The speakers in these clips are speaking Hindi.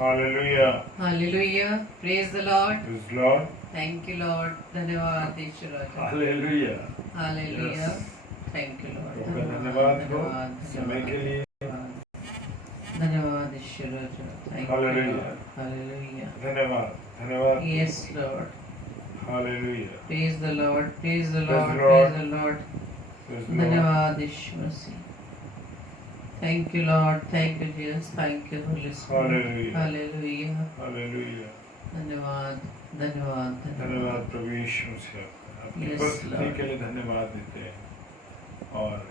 Hallelujah. Hallelujah. Praise the Lord. Praise the Lord. Thank you, Lord. धन्यवाद ईश्वर का। Hallelujah. Hallelujah. Yes. Thank you, Lord. आपका धन्यवाद हो समय के लिए। धन्यवाद ईश्वर का। Thank you, Hallelujah. Lord. Hallelujah. धन्यवाद धन्यवाद। Yes, Lord. Hallelujah. Praise the Lord. Praise the Praise Lord. the Lord. Praise the Lord. Praise the Lord. धन्यवाद ईश्वर मसीह। Thank you, Lord. Thank you, Jesus. Thank you, Holy Spirit. Hallelujah. Hallelujah. Hallelujah. धन्यवाद धन्यवाद धन्यवाद प्रभु यीशु मसीह आपकी Yes, उपस्थिति Lord. के लिए धन्यवाद देते हैं। और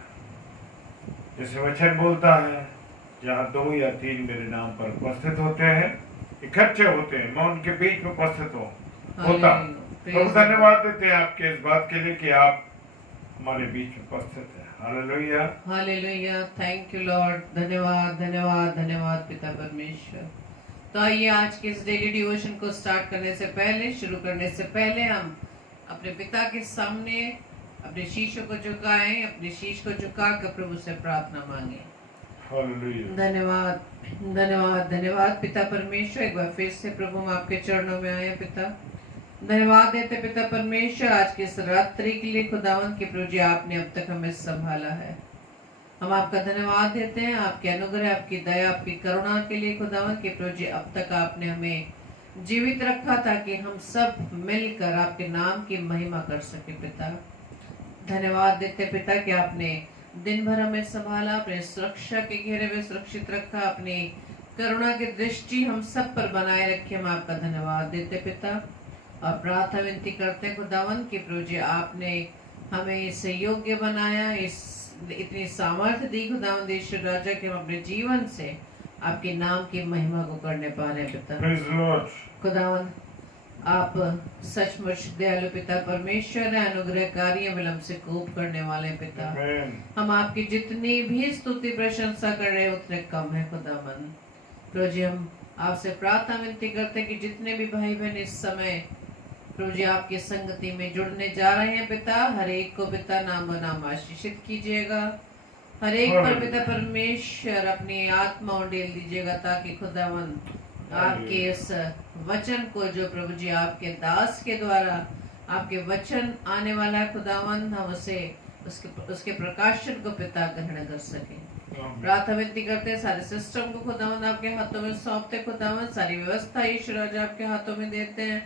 जैसे वचन बोलता है, जहाँ 2 या 3 मेरे नाम पर उपस्थित होते हैं, इकट्ठे होते हैं, मैं उनके बीच में उपस्थित होता। प्रभु धन्यवाद देते हैं आपके इस बात के लिए कि आप हमारे बीच में उपस्थित हैं। Hallelujah. Hallelujah. Thank you Lord. धन्यवाद धन्यवाद धन्यवाद पिता परमेश्वर। तो आइए आज के इस डेली डिवोशन को स्टार्ट करने से पहले, शुरू करने से पहले हम अपने पिता के सामने अपने शीशों को झुकाएं, अपने शीश को झुकाकर प्रभु से प्रार्थना मांगे। हालेलुया। धन्यवाद धन्यवाद धन्यवाद पिता परमेश्वर। एक बार फिर से प्रभु हम आपके चरणों में आए पिता। धन्यवाद देते पिता परमेश्वर आज के इस रात्रि के लिए खुदावंद के प्रभु जी आपने अब तक हमें संभाला है। हम आपका धन्यवाद देते हैं आपके अनुग्रह, आपकी दया, आपकी करुणा के लिए खुदावंद के प्रभु जी अब तक आपने हमें जीवित रखा ताकि हम सब मिलकर आपके नाम की महिमा कर सके पिता। धन्यवाद देते पिता कि आपने दिन भर हमें संभाला, अपने सुरक्षा के घेरे में सुरक्षित रखा, अपनी करुणा की दृष्टि हम सब पर बनाए रखे। हम आपका धन्यवाद देते पिता और प्रार्थना विनती करते हैं खुदावन कि प्रभु जी आपने हमें इस योग्य बनाया, इस इतनी सामर्थ्य दी खुदावन ईश्वर राजा के हम अपने जीवन से आपके नाम की महिमा को करने पा रहे हैं पिता। खुदावन आप सचमुच दयालु पिता परमेश्वर है, अनुग्रहकारी है, विलंब से कोप करने वाले पिता। हम आपकी जितनी भी स्तुति प्रशंसा कर रहे हैं उतने कम है खुदावन। प्रभु जी हम आपसे प्रार्थना विनती करते हैं कि जितने भी भाई बहन इस समय प्रभु जी आपकी संगति में जुड़ने जा रहे हैं पिता, हर एक को पिता नाम बनाम आशीषित कीजिएगा। हर एक पर पिता परमेश्वर अपनी आत्मा उंडेल दीजिएगा ताकि खुदावन आपके इस वचन को जो प्रभु जी आपके दास के द्वारा आपके वचन आने वाला है खुदावन, हम उसे उसके प्रकाशन को पिता ग्रहण कर सके। प्रार्थना विनती करते हैं सारे सिस्टम को खुदावन आपके हाथों में सौंपते खुदावन, सारी व्यवस्था ईश्वर राजा आपके हाथों में देते हैं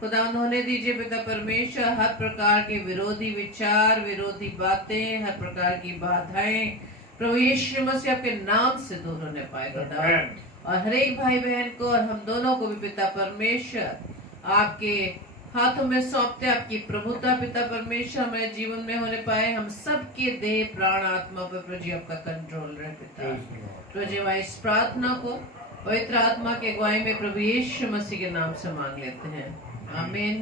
खुदावन। होने दीजिए पिता परमेश्वर हर प्रकार के विरोधी विचार, विरोधी बातें, हर प्रकार की बाधाएं प्रभु यीशु मसीह आपके नाम से दूर होने पाए खुदावन। और हर एक भाई बहन को और हम दोनों को भी पिता परमेश्वर आपके हाथों में सौंपते, आपकी प्रभुता पिता परमेश्वर हमारे जीवन में होने पाए। हम सबके देह प्राण आत्मा पर प्रभु जी आपका कंट्रोल रहे पिता। प्रभु जी इस प्रार्थना को पवित्र आत्मा के अगुवाई में प्रभु यीशु मसीह के नाम से मांग लेते हैं। आमीन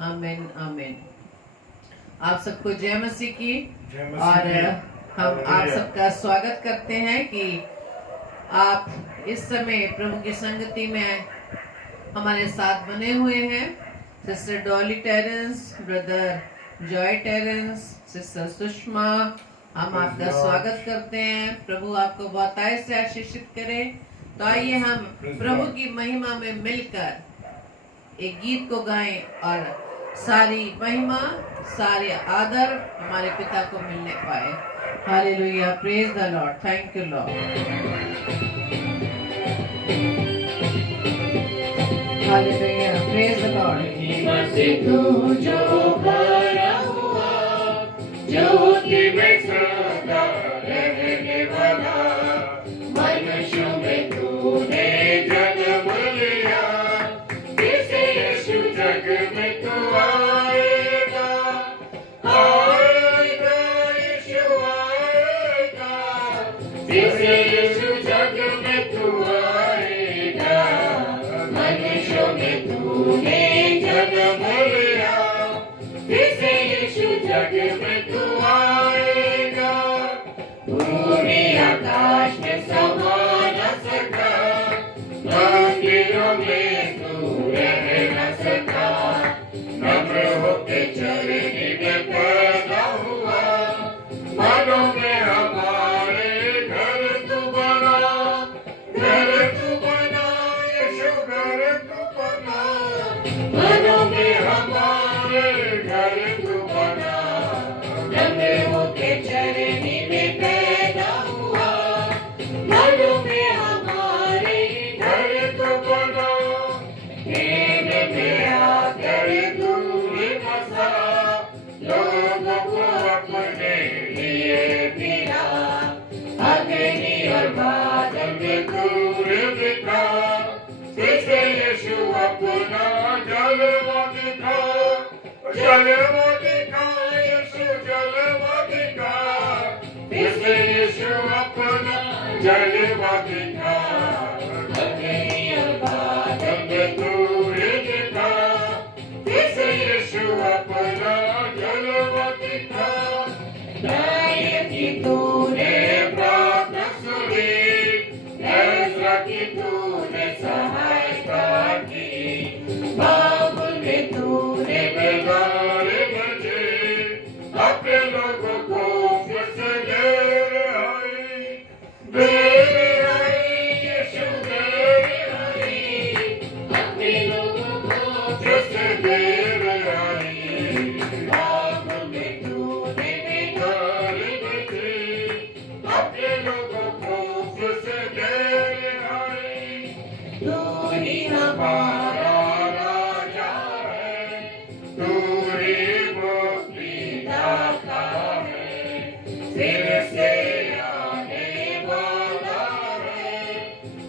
आमीन आमीन। आप सबको जय मसीह की। और हम आप सबका स्वागत करते हैं कि आप इस समय प्रभु की संगति में हमारे साथ बने हुए हैं। Sister Dolly Terence, brother Joy Terence, sister Sushma, हम आपका स्वागत करते हैं। प्रभु आपको बहुतायत से आशीषित करे। तो आइए हम प्रभु की महिमा में मिलकर एक गीत को गाएं और सारी महिमा, सारे आदर हमारे पिता को मिलने पाए। Hallelujah. Praise the Lord. Thank you Lord. Hallelujah. Praise the Lord. तू जो भरा हुआ, ज्योति में सदा रहने वाला, मनुष्यों में तूने जन्म लिया, किसे यीशु जग में तू आएगा, आएगा यीशु आएगा, किसे यीशु जग में तू आएगा, मनुष्यों में तूने जन्म लिया, किसे यीशु जग में तू आएगा, भूमि आकाश में समा न सका, मंदिरों में तू रह न सका, नम्र होके चरनी में पैदा हुआ, मनों में हमारे घर तू बना, दिखा, फिर से यीशु अपना जलवा दिखा, जलवा दिखा, यीशु जलवा दिखा, फिर से यीशु अपना जलवा दिखा, अग्नि और बादल में तूने दिखा, फिर से यीशु अपना जलवा दिखा, नायक की तूने प्रार्थना सुनी, ऐसा की तूने सहायता की, बाबुल में तूने बेगारे बचे, अपने लोगों को फिर से लेकर आई, लेकर आई, यीशु लेकर आई, अपने लोगों को फिर से लेकर आई, बाबुल में तूने बेगारे बचे, अपने लोगों को फिर से लेकर आई, तू ही हमारा राजा है, तू ही मुक्ति दाता है, फिर से आने वाला है,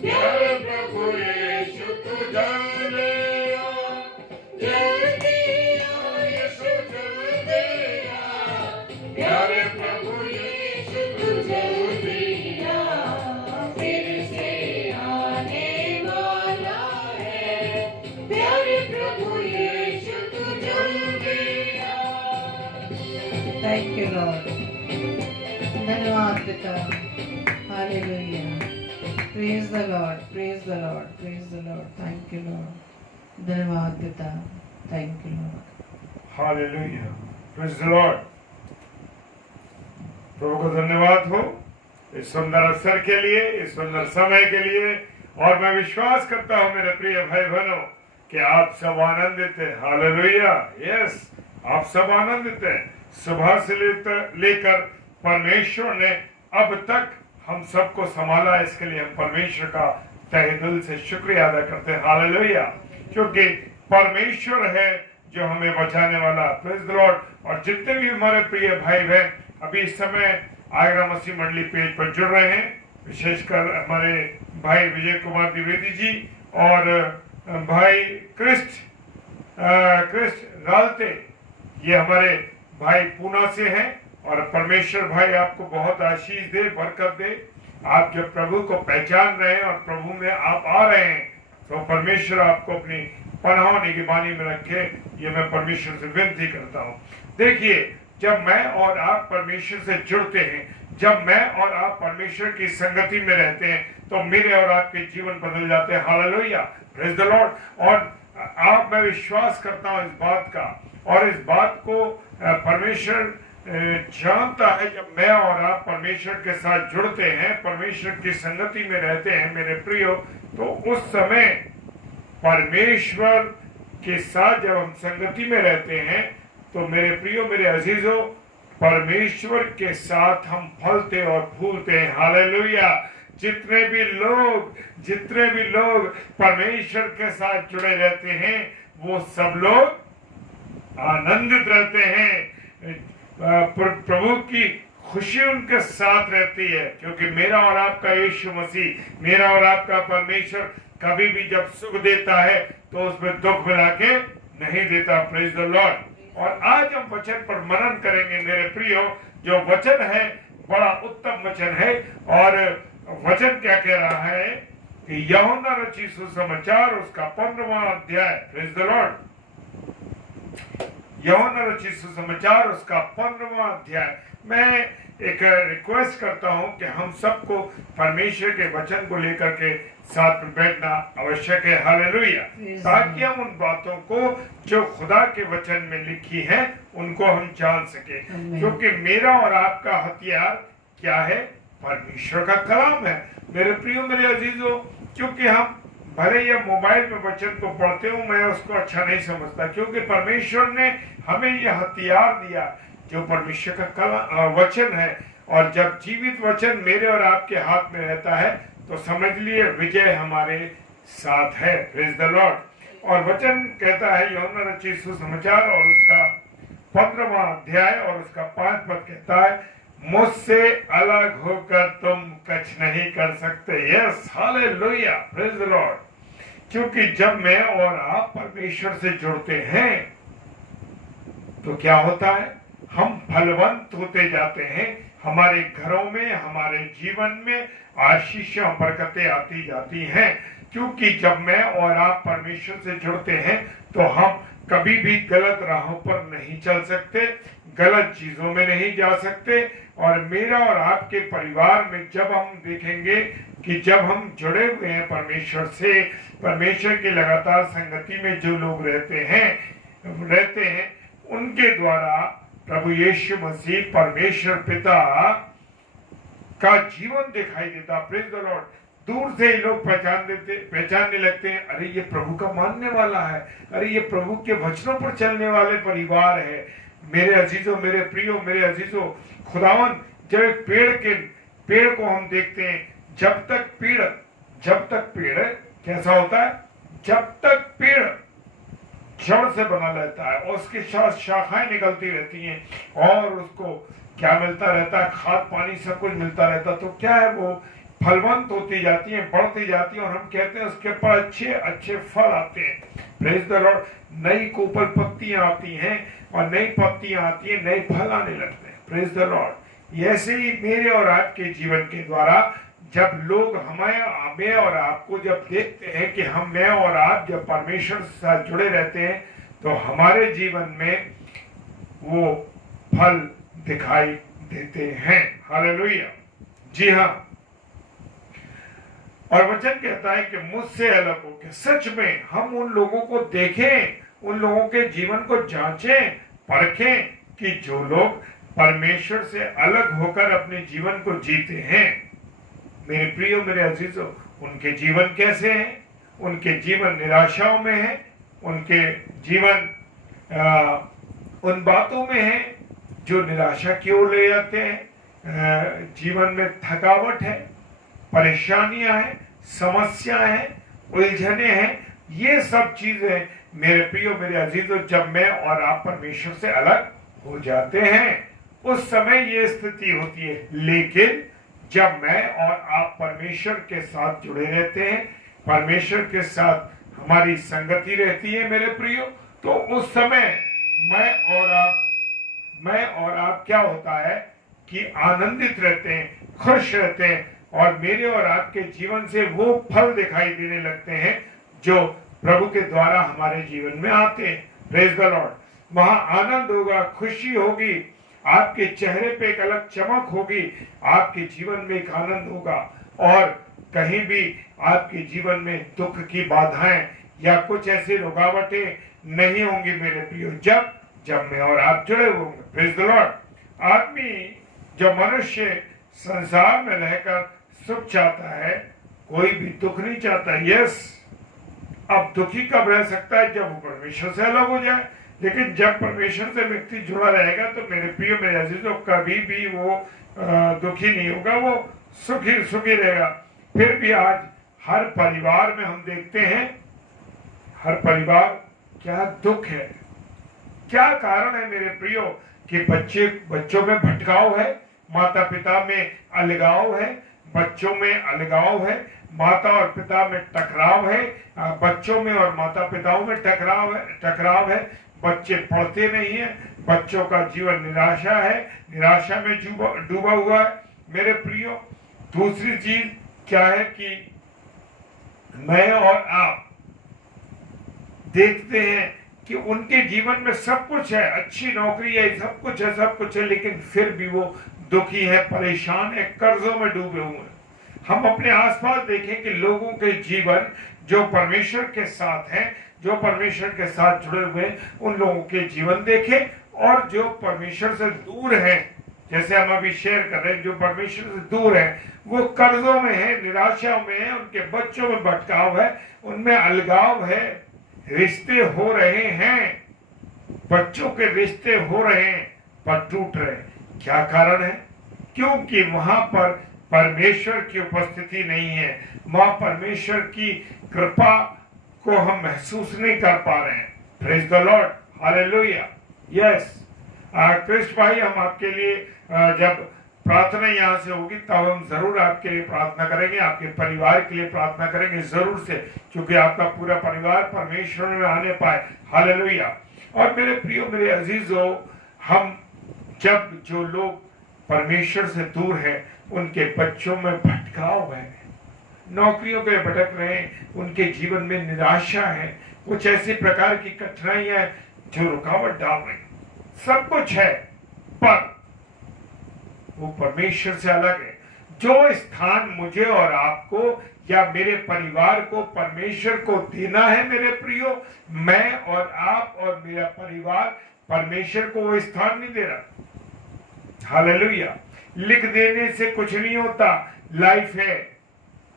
प्यारे प्रभु यीशु तू जल्दी आ, जल्दी आ, यीशु जल्दी आ, प्यारे प्रभु यीशु तू जल्दी आ, फिर से आने वाला है, प्यारे प्रभु यीशु तू जल्दी आ। Thank you Lord. धन्यवाद पिता। Hallelujah. Praise the Lord, praise the Lord, praise the Lord. Thank you Lord. धन्यवाद पिता। Thank you Lord. Hallelujah, praise the Lord. प्रभु को धन्यवाद हो इस सुंदर अवसर के लिए, इस सुंदर समय के लिए। और मैं विश्वास करता हूं मेरे प्रिय भाई बहनों कि आप सब आनंदित हैं। हालेलुया, यस, आप सब आनंदित हैं। सुबह से लेकर परमेश्वर ने अब तक हम सबको संभाला, इसके लिए हम परमेश्वर का तहे दिल से शुक्रिया अदा करते हैं। हालेलुया, क्योंकि परमेश्वर है जो हमें बचाने वाला। Praise the Lord. और जितने भी हमारे प्रिय भाई बहन अभी इस समय आगरा मसीह मंडली पेज पर जुड़ रहे हैं, विशेषकर हमारे भाई विजय कुमार द्विवेदी जी और भाई क्रिस्ट रालते, ये हमारे भाई पूना से हैं। और परमेश्वर भाई आपको बहुत आशीष दे, बरकत दे। आप जब प्रभु को पहचान रहे हैं और प्रभु में आप आ रहे हैं, तो परमेश्वर आपको अपनी पनाह निगरानी में रखे, ये मैं परमेश्वर से विनती करता हूँ। देखिए, जब मैं और आप परमेश्वर से जुड़ते हैं, जब मैं और आप परमेश्वर की संगति में रहते हैं, तो मेरे और आपके जीवन बदल जाते हैं। Hallelujah, praise the Lord. और आप, मैं विश्वास करता हूँ इस बात का, और इस बात को परमेश्वर जानता है। जब मैं और आप परमेश्वर के साथ जुड़ते हैं, परमेश्वर की संगति में रहते हैं मेरे प्रियो, तो उस समय परमेश्वर के साथ जब हम संगति में रहते हैं, तो मेरे प्रियो, मेरे अजीजों, परमेश्वर के साथ हम फलते और फूलते हैं। हालेलुया। जितने भी लोग परमेश्वर के साथ जुड़े रहते हैं, वो सब लोग आनंदित रहते हैं। प्रभु की खुशी उनके साथ रहती है, क्योंकि मेरा और आपका यीशु मसीह, मेरा और आपका परमेश्वर कभी भी जब सुख देता है तो उसमें दुख मिला के नहीं देता। Praise the Lord. और आज हम वचन पर मनन करेंगे मेरे प्रियो। जो वचन है बड़ा उत्तम वचन है, और वचन क्या कह रहा है कि यूहन्ना रचित सुसमाचार उसका 15वां अध्याय, प्रेज द लॉर्ड, यूहन्ना रचित सुसमाचार उसका 15वां अध्याय। मैं एक रिक्वेस्ट करता हूं कि हम सबको परमेश्वर के वचन को लेकर के साथ में बैठना आवश्यक है। हालेलुया। ताकि हम उन बातों को जो खुदा के वचन में लिखी है उनको हम जान सके, क्योंकि मेरा और आपका हथियार क्या है? परमेश्वर का कलाम है। मेरे प्रियो, मेरे अजीजों, क्योंकि हम भले ये मोबाइल में वचन को पढ़ते हूँ, मैं उसको अच्छा नहीं समझता, क्योंकि परमेश्वर ने हमें यह हथियार दिया जो परमेश्वर का वचन है। और जब जीवित वचन मेरे और आपके हाथ में रहता है, तो समझ लिए विजय हमारे साथ है। Praise the Lord. और वचन कहता है, यूहन्ना रचित सुसमाचार और उसका 15वां अध्याय और उसका 5 पद कहता है, मुझसे अलग होकर तुम कुछ नहीं कर सकते। Yes, hallelujah, praise the Lord. क्योंकि जब मैं और आप परमेश्वर से जुड़ते हैं तो क्या होता है, हम फलवंत होते जाते हैं। हमारे घरों में, हमारे जीवन में आशीष और बरकतें आती जाती हैं। क्योंकि जब मैं और आप परमेश्वर से जुड़ते हैं तो हम कभी भी गलत राहों पर नहीं चल सकते, गलत चीजों में नहीं जा सकते। और मेरा और आपके परिवार में जब हम देखेंगे कि जब हम जुड़े हुए हैं परमेश्वर से, परमेश्वर की लगातार संगति में जो लोग रहते हैं उनके द्वारा प्रभु यीशु मसीह परमेश्वर पिता का जीवन दिखाई देता। Praise the Lord. दूर से ही लोग पहचानने लगते हैं, अरे ये प्रभु का मानने वाला है, अरे ये प्रभु के वचनों पर चलने वाले परिवार है। मेरे अजीजों, मेरे प्रियो, मेरे अजीजों, खुदावन जब एक पेड़ को हम देखते हैं, जब तक पेड़ कैसा होता है, जब तक पेड़ जड़ से बना रहता है और उसके साथ शाखाएं निकलती रहती हैं और उसको क्या मिलता रहता है, खाद पानी सब कुछ मिलता रहता है, तो क्या है, वो फलवंत होती जाती है, बढ़ती जाती है और हम कहते हैं उसके ऊपर अच्छे अच्छे फल आते हैं। Praise the Lord. नई कोपल पत्तियां आती हैं और नई पत्तियां आती हैं, नए फल आने लगते हैं। Praise the Lord. ऐसे ही मेरे और आपके जीवन के द्वारा जब लोग हमें और आपको जब देखते हैं कि मैं और आप जब परमेश्वर के साथ जुड़े रहते हैं तो हमारे जीवन में वो फल दिखाई देते हैं। हालेलुया। जी हाँ। और वचन कहता है कि मुझसे अलग होकर, सच में हम उन लोगों को देखें, उन लोगों के जीवन को जांचें, परखें कि जो लोग परमेश्वर से अलग होकर अपने जीवन को जीते हैं, मेरे प्रियो, मेरे अजीजों, उनके जीवन कैसे हैं? उनके जीवन निराशाओं में है, उनके जीवन उन बातों में है जो निराशा की ओर ले जाते हैं। जीवन में थकावट है, परेशानियां हैं, समस्याएं हैं, उलझने हैं। ये सब चीजें मेरे प्रियो, मेरे अजीजों, जब मैं और आप परमेश्वर से अलग हो जाते हैं उस समय ये स्थिति होती है। लेकिन जब मैं और आप परमेश्वर के साथ जुड़े रहते हैं, परमेश्वर के साथ हमारी संगति रहती है मेरे प्रियो, तो उस समय मैं और आप क्या होता है कि आनंदित रहते हैं, खुश रहते हैं और मेरे और आपके जीवन से वो फल दिखाई देने लगते हैं जो प्रभु के द्वारा हमारे जीवन में आते हैं। Praise the Lord. वहां आनंद होगा, खुशी होगी, आपके चेहरे पे एक अलग चमक होगी, आपके जीवन में एक आनंद होगा और कहीं भी आपके जीवन में दुख की बाधाएं या कुछ ऐसी रुकावटें नहीं होंगी मेरे प्रियो, जब मैं और आप जुड़े होंगे। Praise the Lord. आदमी, जो मनुष्य संसार में रहकर सुख चाहता है, कोई भी दुख नहीं चाहता। यस, अब दुखी कब रह सकता है? जब वो परमेश्वर से अलग हो जाए। लेकिन जब परमेश्वर से व्यक्ति जुड़ा रहेगा तो मेरे प्रिय, मेरे अजीजों, कभी भी वो दुखी नहीं होगा, वो सुखी रहेगा। फिर भी आज हर परिवार में हम देखते हैं, हर परिवार क्या दुख है, क्या कारण है मेरे प्रियो कि बच्चों में भटकाव है, माता पिता में अलगाव है, बच्चों में अलगाव है, माता और पिता में टकराव है, बच्चों में और माता पिताओं में टकराव है। बच्चे पढ़ते नहीं है, बच्चों का जीवन निराशा है, निराशा में डूबा हुआ है मेरे प्रियो। दूसरी चीज क्या है कि मैं और आप देखते हैं कि उनके जीवन में सब कुछ है, अच्छी नौकरी है, सब कुछ है, लेकिन फिर भी वो दुखी है, परेशान है, कर्जों में डूबे हुए हैं। हम अपने आसपास देखें कि लोगों के जीवन जो परमेश्वर के साथ हैं, जो परमेश्वर के साथ जुड़े हुए हैं, उन लोगों के जीवन देखें, और जो परमेश्वर से दूर हैं, जैसे हम अभी शेयर कर रहे हैं, जो परमेश्वर से दूर है वो कर्जों में है, निराशा में है, उनके बच्चों में भटकाव है, उनमें अलगाव है, रिश्ते हो रहे हैं, बच्चों के रिश्ते हो रहे हैं पर टूट रहे हैं। क्या कारण है? क्योंकि वहां पर परमेश्वर की उपस्थिति नहीं है, वहां परमेश्वर की कृपा को हम महसूस नहीं कर पा रहे हैं। Praise the Lord, hallelujah. Yes, Krishna भाई, हम आपके लिए जब प्रार्थना यहाँ से होगी तब हम जरूर आपके लिए प्रार्थना करेंगे, आपके परिवार के लिए प्रार्थना करेंगे जरूर से, क्योंकि आपका पूरा परिवार परमेश्वर में आने पाए। हालेलुया। और मेरे प्रियो, मेरे अजीजों, हम जब जो लोग परमेश्वर से दूर हैं उनके बच्चों में भटकाव है, नौकरियों के भटक रहे हैं, उनके जीवन में निराशा है, कुछ ऐसी प्रकार की कठिनाइयां जो रुकावट डाल रही, सब कुछ है, पर वो परमेश्वर से अलग है। जो स्थान मुझे और आपको या मेरे परिवार को परमेश्वर को देना है मेरे प्रियो, मैं और आप और मेरा परिवार परमेश्वर को वो स्थान नहीं दे रहा। हालेलुया। लिख देने से कुछ नहीं होता, लाइफ है,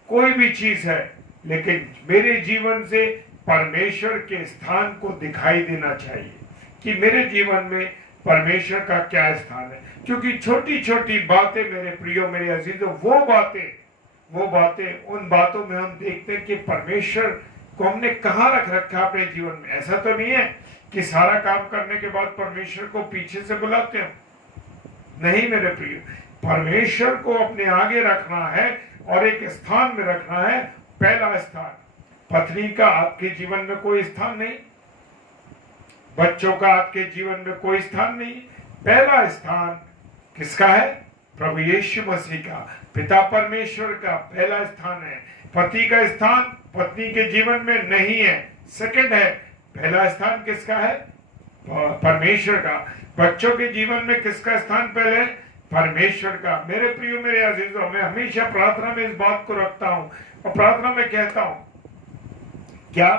कोई भी चीज है, लेकिन मेरे जीवन से परमेश्वर के स्थान को दिखाई देना चाहिए कि मेरे जीवन में परमेश्वर का क्या स्थान है। क्योंकि छोटी छोटी बातें मेरे प्रियो, मेरे अजीजों, वो बातें उन बातों में हम देखते हैं कि परमेश्वर को हमने कहाँ रख रखा अपने जीवन में। ऐसा तो नहीं है कि सारा काम करने के बाद परमेश्वर को पीछे से बुलाते हैं, नहीं मेरे प्रियो, परमेश्वर को अपने आगे रखना है और एक स्थान में रखना है। पहला स्थान, पत्नी का आपके जीवन में कोई स्थान नहीं, बच्चों का आपके जीवन में कोई स्थान नहीं। पहला स्थान किसका है? प्रभु यीशु मसीह का, पिता परमेश्वर का पहला स्थान है। पति का स्थान पत्नी के जीवन में नहीं है, सेकंड है। पहला स्थान किसका है? परमेश्वर का। बच्चों के जीवन में किसका स्थान पहले? परमेश्वर का। मेरे प्रियो, मेरे अजीजों, मैं हमेशा प्रार्थना में इस बात को रखता हूं और प्रार्थना में कहता हूं, क्या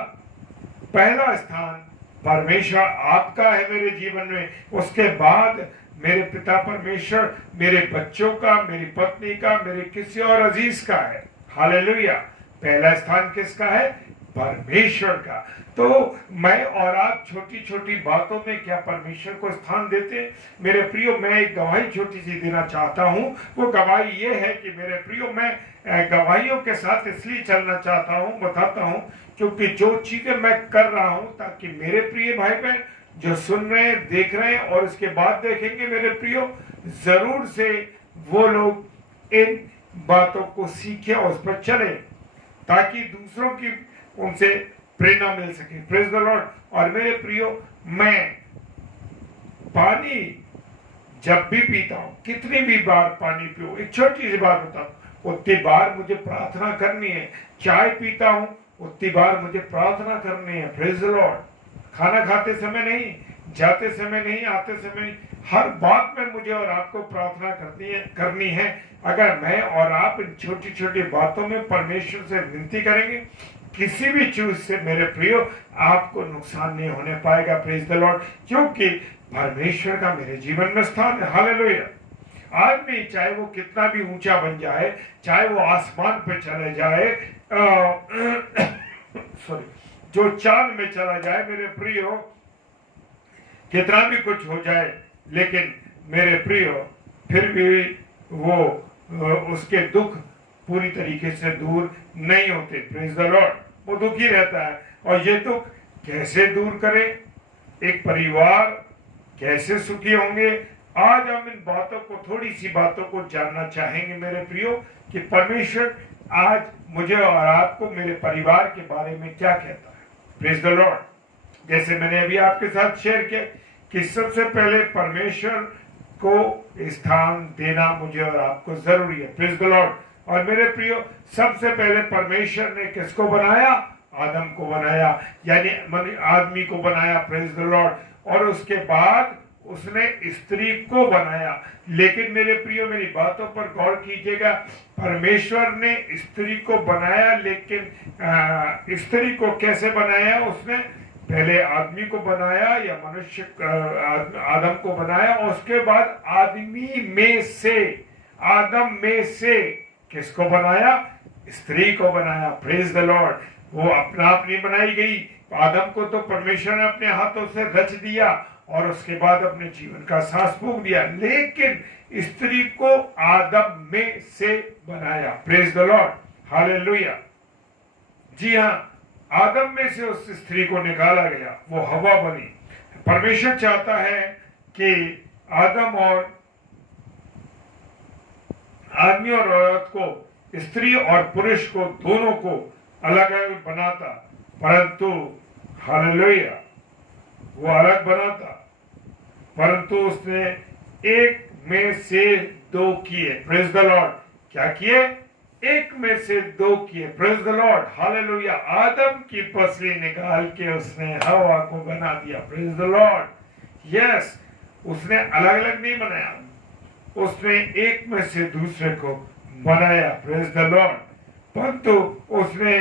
पहला स्थान परमेश्वर आपका है मेरे जीवन में, उसके बाद मेरे पिता परमेश्वर मेरे बच्चों का, मेरी पत्नी का, मेरे किसी और अजीज का है। हालेलुया। पहला स्थान किसका है? परमेश्वर का। तो मैं और आप छोटी छोटी बातों में क्या परमेश्वर को स्थान देते? मेरे प्रियो, मैं एक गवाही छोटी सी देना चाहता हूं। वो गवाही ये है कि मेरे प्रियो, मैं गवाहियों के साथ इसलिए चलना चाहता हूं, बताता हूं, क्योंकि जो चीजें मैं कर रहा हूं, ताकि मेरे प्रिय भाई बहन जो सुन रहे हैं, देख रहे हैं और उसके बाद देखेंगे, मेरे प्रियो, जरूर से वो लोग इन बातों को सीखें और उस पर चले, ताकि दूसरों की उनसे प्रेरणा मिल सके। Praise the Lord. और मेरे प्रियो, मैं पानी जब भी पीता हूं, कितनी भी बार पानी पियो, एक छोटी सी बात बताऊं, उतनी बार मुझे प्रार्थना करनी है। चाय पीता हूं, उतनी बार मुझे प्रार्थना करनी है। Praise the Lord. खाना खाते समय नहीं, जाते समय नहीं, आते समय नहीं, हर बात में मुझे और आपको प्रार्थना करनी है। अगर मैं और आप इन छोटी छोटी बातों में परमेश्वर से विनती करेंगे, किसी भी चीज से मेरे प्रियो आपको नुकसान नहीं होने पाएगा। Praise the Lord. क्योंकि परमेश्वर का मेरे जीवन में स्थान है। हालेलुया। आदमी चाहे वो कितना भी ऊंचा बन जाए, चाहे वो आसमान पे चले जाए, सॉरी, जो चांद में चला जाए, मेरे प्रियो, कितना भी कुछ हो जाए, लेकिन मेरे प्रियो फिर भी वो उसके दुख पूरी तरीके से दूर नहीं होते। Praise the Lord. वो दुखी रहता है। और ये दुख कैसे दूर करे? एक परिवार कैसे सुखी होंगे? आज हम इन बातों को, थोड़ी सी बातों को जानना चाहेंगे मेरे प्रियो, कि परमेश्वर आज मुझे और आपको, मेरे परिवार के बारे में क्या कहता है। Praise the Lord. जैसे मैंने अभी आपके साथ शेयर किया कि सबसे पहले परमेश्वर को स्थान देना मुझे और आपको जरूरी है। Praise the Lord. और मेरे प्रियो, सबसे पहले परमेश्वर ने किसको बनाया? आदम को बनाया, यानी आदमी को बनाया। Praise the Lord. और उसके बाद उसने स्त्री को बनाया। लेकिन मेरे प्रियो, मेरी बातों पर गौर कीजिएगा, परमेश्वर ने स्त्री को बनाया, लेकिन स्त्री को कैसे बनाया? उसने पहले आदमी को बनाया, या मनुष्य आदम को बनाया, और उसके बाद आदम में से किसको बनाया? स्त्री को बनाया। Praise the Lord. वो अपना आप नहीं बनाई गई। आदम को तो परमेश्वर ने अपने हाथों से रच दिया और उसके बाद अपने जीवन का सांस फूंक दिया, लेकिन स्त्री को आदम में से बनाया। Praise the Lord. हालेलुया। जी हाँ, आदम में से उस स्त्री को निकाला गया, वो हवा बनी। परमेश्वर चाहता है कि आदम और आदमी और औरत को, स्त्री और पुरुष को, दोनों को अलग अलग बनाता, परंतु हालेलुया वो अलग बनाता, परंतु उसने एक में से दो किए। Praise the Lord. क्या किए? एक में से दो किए। Praise the Lord. हालेलुया। आदम की पसली निकाल के उसने हवा को बना दिया। Praise the Lord. यस, उसने अलग अलग नहीं बनाया, उसने एक में से दूसरे को बनाया। Praise the Lord. परंतु उसने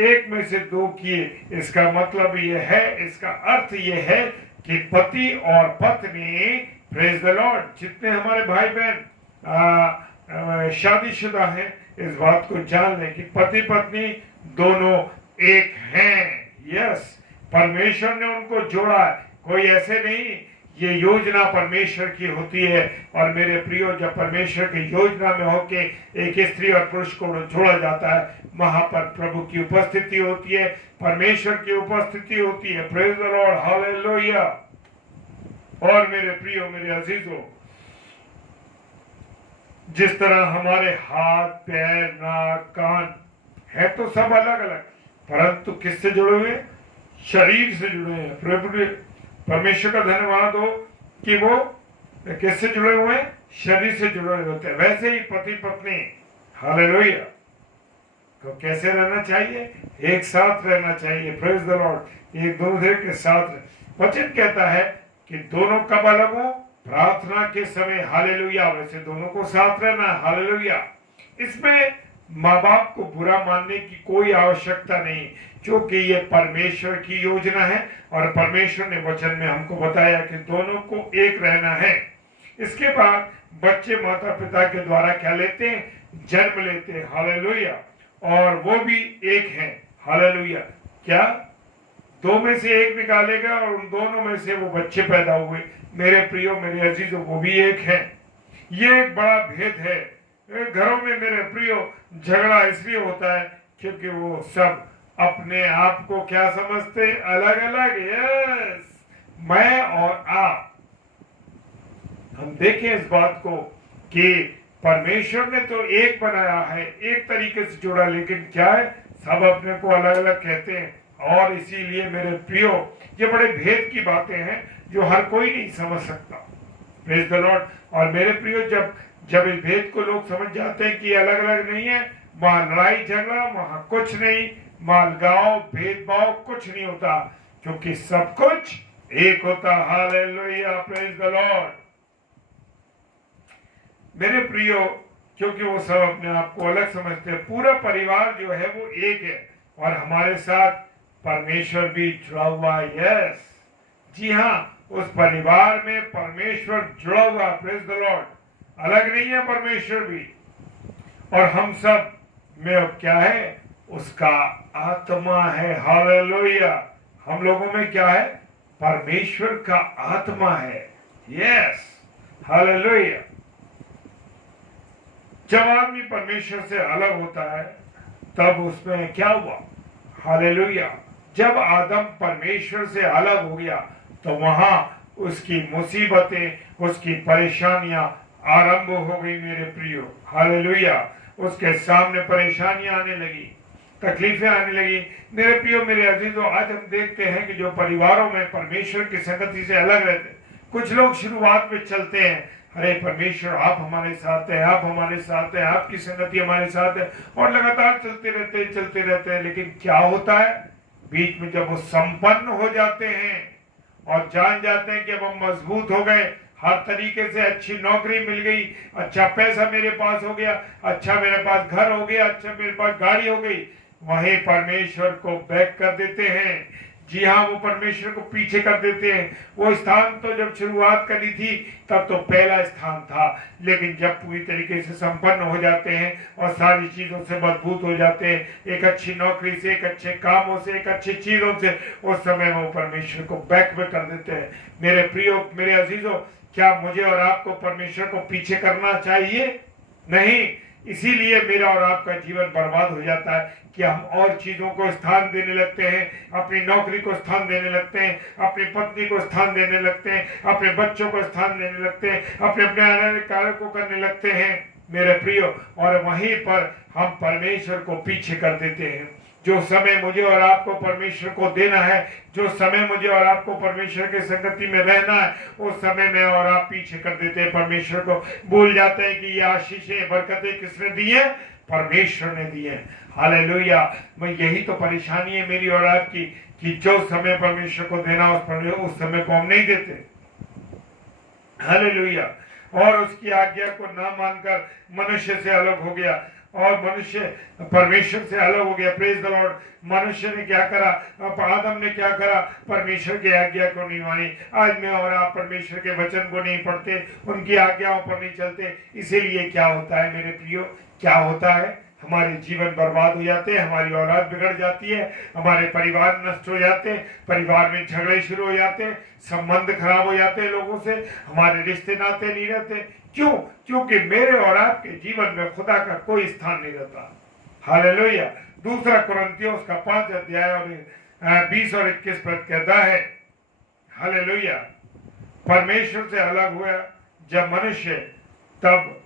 एक में से दो किए। इसका मतलब यह है, इसका अर्थ यह है कि पति और पत्नी, प्रेज द लॉर्ड, जितने हमारे भाई बहन शादीशुदा हैं, इस बात को जान लें कि पति पत्नी दोनों एक हैं। यस, परमेश्वर ने उनको जोड़ा है, कोई ऐसे नहीं। ये योजना परमेश्वर की होती है। और मेरे प्रियो, जब परमेश्वर की योजना में होके एक स्त्री और पुरुष को जोड़ा जाता है, वहां पर प्रभु की उपस्थिति होती है, परमेश्वर की उपस्थिति होती है। Praise the Lord. हालेलुया। और मेरे प्रियो, मेरे अजीजों, जिस तरह हमारे हाथ, पैर, नाक, कान है तो सब अलग अलग, परंतु किससे जुड़े हुए? शरीर से जुड़े हैं। परमेश्वर का धन्यवाद हो कि वो किससे जुड़े हुए हैं? शरीर से जुड़े होते हैं। वैसे ही पति पत्नी, हालेलुया, तो कैसे रहना चाहिए? एक साथ रहना चाहिए। Praise the Lord. एक दूसरे के साथ। वचन कहता है कि दोनों कब अलग हो? प्रार्थना के समय। हालेलुया। वैसे दोनों को साथ रहना है। हालेलुया। इसमें माँ बाप को बुरा मानने की कोई आवश्यकता नहीं, क्योंकि ये परमेश्वर की योजना है और परमेश्वर ने वचन में हमको बताया कि दोनों को एक रहना है। इसके बाद बच्चे माता पिता के द्वारा क्या लेते हैं? जन्म लेते हैं। हालेलुया। और वो भी एक है। हालेलुया। क्या? दो में से एक निकालेगा और उन दोनों में से वो बच्चे पैदा हुए। मेरे प्रियो, मेरे अजीजों, वो भी एक है। ये एक बड़ा भेद है। घरों में मेरे प्रियो झगड़ा इसलिए होता है क्योंकि वो सब अपने आप को क्या समझते? अलग अलग। यस, मैं और आप। हम देखें इस बात को कि परमेश्वर ने तो एक बनाया है, एक तरीके से जोड़ा, लेकिन क्या है? सब अपने को अलग अलग कहते हैं। और इसीलिए मेरे प्रियो, ये बड़े भेद की बातें हैं जो हर कोई नहीं समझ सकता। Praise the Lord. और मेरे प्रियो, जब इस भेद को लोग समझ जाते हैं कि अलग अलग नहीं है, वहां लड़ाई झगड़ा, वहां कुछ नहीं, मालगांव भेदभाव कुछ नहीं होता, क्योंकि सब कुछ एक होता। हालेलुया। Praise the Lord. मेरे प्रियो, क्योंकि वो सब अपने आप को अलग समझते हैं, पूरा परिवार जो है वो एक है और हमारे साथ परमेश्वर भी जुड़ा हुआ है। यस, जी हाँ, उस परिवार में परमेश्वर जुड़ा हुआ। Praise the Lord. अलग नहीं है परमेश्वर भी। और हम सब में अब क्या है? उसका आत्मा है। हालेलुया। हम लोगों में क्या है? परमेश्वर का आत्मा है। Yes, hallelujah. जब आदमी परमेश्वर से अलग होता है तब उसमें क्या हुआ? हालेलुया। जब आदम परमेश्वर से अलग हो गया तो वहां उसकी मुसीबतें, उसकी परेशानियां आरंभ हो गई। मेरे प्रियो, हालेलुया। उसके सामने परेशानियां आने लगी, तकलीफें आने लगी। मेरे प्रियो, मेरे अजीजों, आज हम देखते हैं कि जो परिवारों में परमेश्वर की संगति से अलग रहते, कुछ लोग शुरुआत में चलते हैं, अरे परमेश्वर आप हमारे साथ हैं, आप हमारे साथ हैं, आपकी संगति हमारे साथ है, और लगातार चलते रहते हैं। लेकिन क्या होता है? बीच में जब वो संपन्न हो जाते हैं और जान जाते हैं कि अब हम मजबूत हो गए, हर तरीके से अच्छी नौकरी मिल गई, अच्छा पैसा मेरे पास हो गया, अच्छा मेरे पास घर हो गया, अच्छा मेरे पास गाड़ी हो गई, वहीं परमेश्वर को बैक कर देते हैं। जी हाँ, वो परमेश्वर को पीछे कर देते हैं। वो स्थान तो जब शुरुआत करी थी तब तो पहला स्थान था, लेकिन जब पूरी तरीके से संपन्न हो जाते हैं और सारी चीजों से मजबूत हो जाते हैं, एक अच्छी नौकरी से, एक अच्छे कामों से, एक अच्छी चीजों से, उस समय वो परमेश्वर को बैक में कर देते हैं। मेरे प्रियो, मेरे अजीजों, क्या मुझे और आपको परमेश्वर को पीछे करना चाहिए? नहीं। इसीलिए मेरा और आपका जीवन बर्बाद हो जाता है कि हम और चीजों को स्थान देने लगते हैं, अपनी नौकरी को स्थान देने लगते हैं, अपनी पत्नी को स्थान देने लगते हैं, अपने बच्चों को स्थान देने लगते हैं, अपने अपने कार्य को करने लगते हैं। मेरे प्रियो, और वहीं पर हम परमेश्वर को पीछे कर देते हैं। जो समय मुझे और आपको परमेश्वर को देना है, जो समय मुझे और आपको परमेश्वर के संगति में रहना है, उस समय में और आप पीछे कर देते हैं परमेश्वर को। भूल जाते हैं कि ये आशीषें बरकतें किसने दी है? परमेश्वर ने दी है। हालेलुया। मैं यही तो परेशानी है मेरी और आपकी, कि जो समय परमेश्वर को देना उस समय को हम नहीं देते। हालेलुया। और उसकी आज्ञा को ना मानकर मनुष्य से अलग हो गया, और मनुष्य परमेश्वर से अलग हो गया। Praise the Lord. मनुष्य ने क्या करा? आदम ने क्या करा? परमेश्वर की आज्ञा को नहीं मानी। आज मैं और आप परमेश्वर के वचन को नहीं पढ़ते, उनकी आज्ञाओं पर नहीं चलते, इसीलिए क्या होता है मेरे प्रियो? क्या होता है? हमारे जीवन बर्बाद हो जाते हैं, हमारी औलाद बिगड़ जाती है, हमारे परिवार नष्ट हो जाते हैं, परिवार में झगड़े शुरू हो जाते हैं, संबंध खराब हो जाते हैं लोगों से, हमारे रिश्ते नाते नहीं रहते। क्यों? क्योंकि मेरे और आपके जीवन में खुदा का कोई स्थान नहीं रहता। हालेलुया। दूसरा कुरिन्थियों उसका 5 अध्याय और 20 और 21 पद कहता है, हालेलुया, परमेश्वर से अलग हुआ जब मनुष्य, तब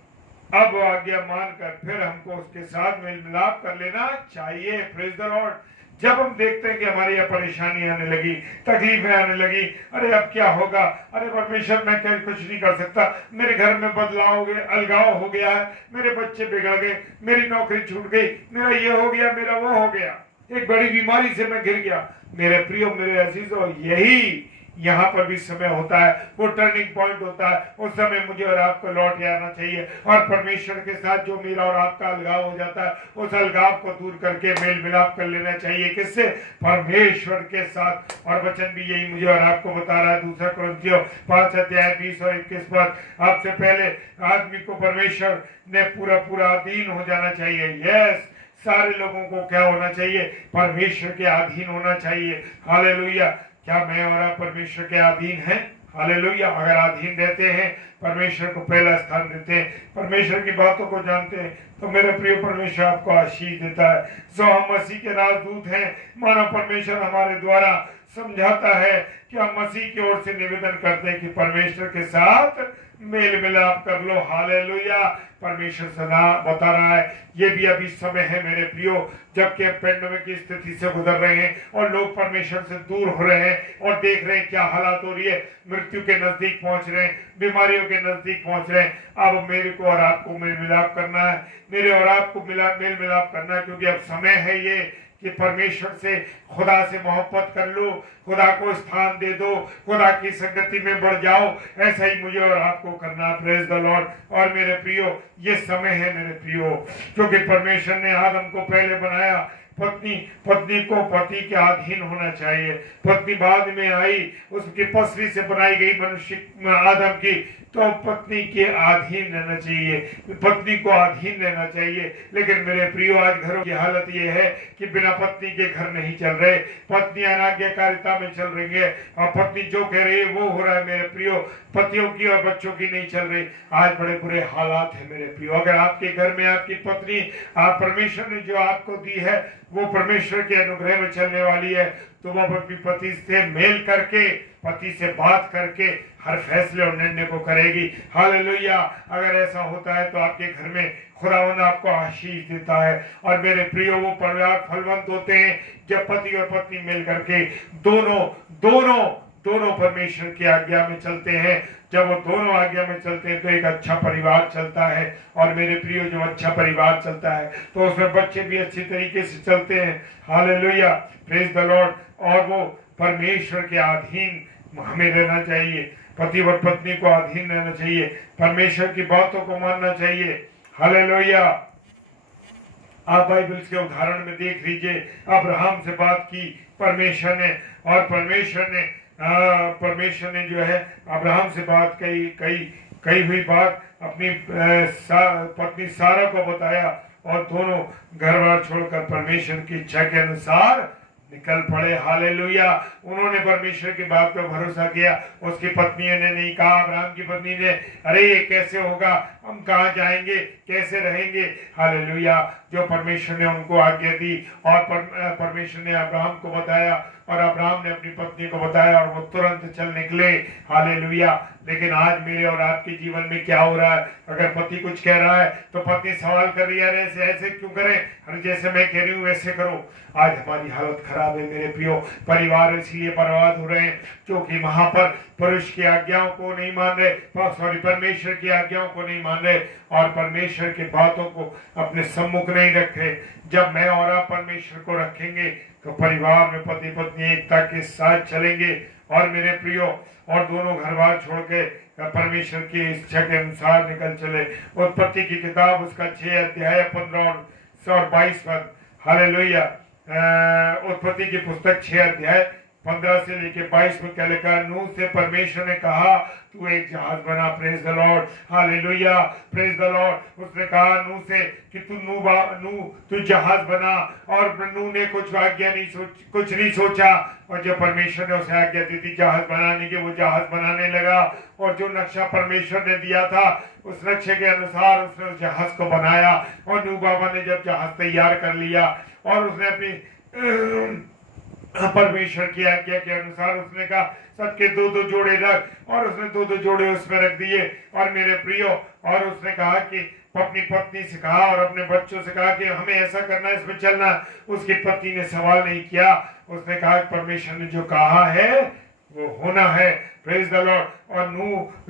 अब आज्ञा मानकर फिर हमको उसके साथ मेल मिलाप कर लेना चाहिए। Praise the Lord. जब हम देखते हैं कि हमारी यह परेशानी आने लगी, तकलीफें आने लगी, अरे अब क्या होगा, अरे परमेश्वर मैं क्या कुछ नहीं कर सकता, मेरे घर में बदलाव हो गया, अलगाव हो गया है, मेरे बच्चे बिगड़ गए, मेरी नौकरी छूट गई, मेरा ये हो गया, मेरा वो हो गया, एक बड़ी बीमारी से मैं गिर गया। मेरे प्रियो, मेरे अजीजों, यही यहाँ पर भी समय होता है, वो टर्निंग पॉइंट होता है। उस समय मुझे और आपको लौट आना चाहिए, और परमेश्वर के साथ जो मेरा और आपका अलगाव हो जाता है, उस अलगाव को दूर करके मेल मिलाप कर लेना चाहिए। किससे? परमेश्वर के साथ। और वचन भी यही मुझे और आपको बता रहा है। दूसरा कुरिन्थियों 5 अध्याय 20 और 21 पद। आपसे पहले आदमी को परमेश्वर ने पूरा अधीन हो जाना चाहिए। यस, सारे लोगों को क्या होना चाहिए? परमेश्वर के अधीन होना चाहिए। हालेलुया। क्या मैं और आप परमेश्वर के अधीन हैं? हालेलुया। अगर अधीन रहते हैं, परमेश्वर को पहला स्थान देते हैं, परमेश्वर की बातों को जानते हैं, तो मेरे प्रिय परमेश्वर आपको आशीष देता है। जो हम मसीह के राजदूत हैं, मानो परमेश्वर हमारे द्वारा समझाता है कि हम मसीह की ओर से निवेदन करते हैं कि परमेश्वर के साथ मेल मिलाप कर लो। हालेलुया। परमेश्वर सदा बता रहा है, ये भी अभी समय है मेरे प्रियो, जबकि हम पेंडेमिक की स्थिति से गुजर रहे हैं और लोग परमेश्वर से दूर हो रहे हैं और देख रहे हैं क्या हालात हो रही है, मृत्यु के नजदीक पहुंच रहे हैं, बीमारियों के नजदीक पहुंच रहे हैं। अब मेरे को और आपको मेल मिलाप करना है, मेरे और आपको मेल मिलाप करना है, क्योंकि अब समय है ये कि परमेश्वर से, खुदा से मोहब्बत कर लो, खुदा को स्थान दे दो, खुदा की संगति में बढ़ जाओ। ऐसा ही मुझे और आपको करना। Praise the Lord. और मेरे प्रियो, ये समय है मेरे प्रियो, क्योंकि परमेश्वर ने आदम को पहले बनाया। पत्नी को पति के अधीन होना चाहिए। पत्नी बाद में आई, उसकी पसली से बनाई गई मनुष्य आदम की, तो पत्नी के अधीन रहना चाहिए, पत्नी को अधीन रहना चाहिए। लेकिन मेरे प्रियो, आज घरों की हालत ये है कि बिना पत्नी के घर नहीं चल रहे, पत्नी अनाज्ञाकारिता में चल रही है, और पत्नी जो कह रही है वो हो रहा है मेरे प्रियो, पतियों की और बच्चों की नहीं चल रही। आज बड़े बुरे हालात है मेरे प्रियो। अगर आपके घर में आपकी पत्नी, आप परमेश्वर ने जो आपको दी है वो परमेश्वर के अनुग्रह में चलने वाली है, तो वह अपनी पति से मेल करके, पति से बात करके हर फैसले और निर्णय को करेगी। हालेलुया। अगर ऐसा होता है तो आपके घर में खुदावंद आपको आशीष देता है। और मेरे प्रियो, वो परिवार फलवंत होते हैं जब पति और पत्नी मिल करके दोनों परमेश्वर की आज्ञा में चलते हैं। जब वो दोनों आज्ञा में चलते हैं तो एक अच्छा परिवार चलता है। और मेरे प्रियो, जो अच्छा परिवार चलता है तो उसमें बच्चे भी अच्छी तरीके से चलते हैं। हालेलुया। Praise the Lord. और वो परमेश्वर के अधीन हमें रहना चाहिए, पति और पत्नी को अधीन रहना चाहिए, परमेश्वर की बातों को मानना चाहिए। हालेलुया। आप बाइबल के उदाहरण में देख लीजिए, अब्राहम से बात की परमेश्वर ने, और परमेश्वर ने जो है अब्राहम से बात कही हुई बात अपनी पत्नी सारा को बताया, और दोनों घर बार छोड़कर परमेश्वर की इच्छा के अनुसार निकल पड़े। हालेलुया। उन्होंने परमेश्वर की बात पर भरोसा किया। उसकी पत्नी ने नहीं कहा, अब्राहम की पत्नी ने, अरे ये कैसे होगा, हम कहाँ जाएंगे, कैसे रहेंगे। हालेलुया। जो परमेश्वर ने उनको आज्ञा दी और परमेश्वर ने अब्राहम को बताया और अब्राहम ने अपनी पत्नी को बताया और वो तुरंत चल निकले। हालेलुया। लेकिन आज मेरे और आपके जीवन में क्या हो रहा है? अगर पति कुछ कह रहा है तो पत्नी सवाल कर रही है, अरे ऐसे ऐसे क्यों करें, अरे जैसे मैं कह रही हूँ वैसे करो। आज हमारी हालत खराब है मेरे प्रियो। परिवार इसलिए बर्बाद हो रहे हैं क्योंकि वहां पर पुरुष की आज्ञाओं को नहीं मान रहे, सॉरी परमेश्वर की आज्ञाओं को नहीं मान रहे और परमेश्वर की बातों को अपने सम्मुख नहीं रखे। जब मैं और आप परमेश्वर को रखेंगे तो परिवार में पति पत्नी एकता के साथ चलेंगे और मेरे प्रियो और दोनों घर बार छोड़ के परमेश्वर की इच्छा के अनुसार निकल चले। उत्पत्ति की किताब उसका 6 अध्याय 15 और 22 पद। हालेलुया। उत्पत्ति की पुस्तक 6 अध्याय 15 से लेके 22 में क्या लिखा? नूह से परमेश्वर ने कहा तू एक जहाज बना। Praise the Lord. Hallelujah. Praise the Lord. उसने कहा नूह से कि तू जहाज बना और नूह ने कुछ नहीं सोचा और जब परमेश्वर ने उसे आज्ञा दी थी जहाज बनाने की, वो जहाज बनाने लगा और जो नक्शा परमेश्वर ने दिया था उस नक्शे के अनुसार उसने उस जहाज को बनाया। और नूह बाबा ने जब जहाज तैयार कर लिया और उसने अपनी परमेश्वर की आज्ञा के अनुसार उसने कहा सबके 2-2 जोड़े रख और उसने 2-2 जोड़े उसमें रख दिए। और मेरे प्रियो और उसने कहा कि अपनी पत्नी से कहा और अपने बच्चों से कहा कि हमें ऐसा करना, इसमें चलना। उसकी पत्नी ने सवाल नहीं किया, उसने कहा परमेश्वर ने जो कहा है वो होना है। Praise the Lord. और